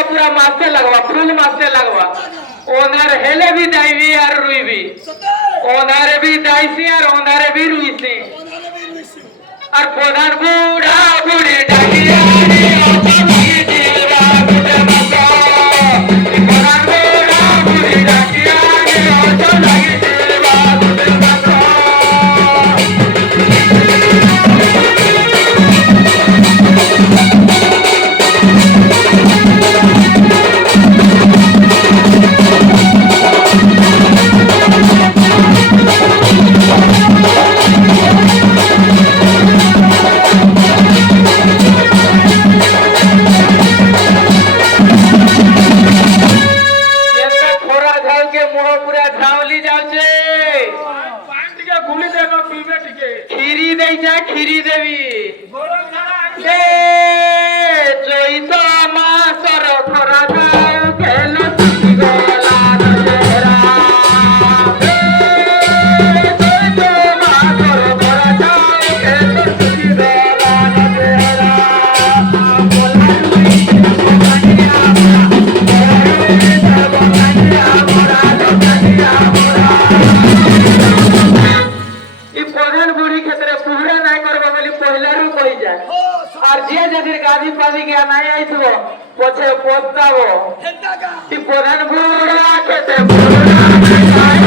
এটা পুরা মাসে লাগবা ফুল মাসে লাগবা ওনার হেলে भी দাইবি আর রুইবি ওনারে भी দাইছি আর ওনারে भी রুইছি আর প্রধান বুড়া বুড়ি ডাকিয়া রে অচলি দিরা বুড়া মাসা প্রধান বুড়া বুড়ি ডাকিয়া রে অচলি দিরা বুড়া মাসা खीरी देवी चैत मासर खरा खेल गला चेहरा चैत मासर खरा खेल गला चेहरा प्रधान बुढ़ी क्षेत्र पूरा नहीं करबो बोली पहला रु कहि जाय और जे जदि गादी पानी के नहीं आइथबो पछे पछताबो ई प्रधान बुढ़ा क्षेत्र पूरा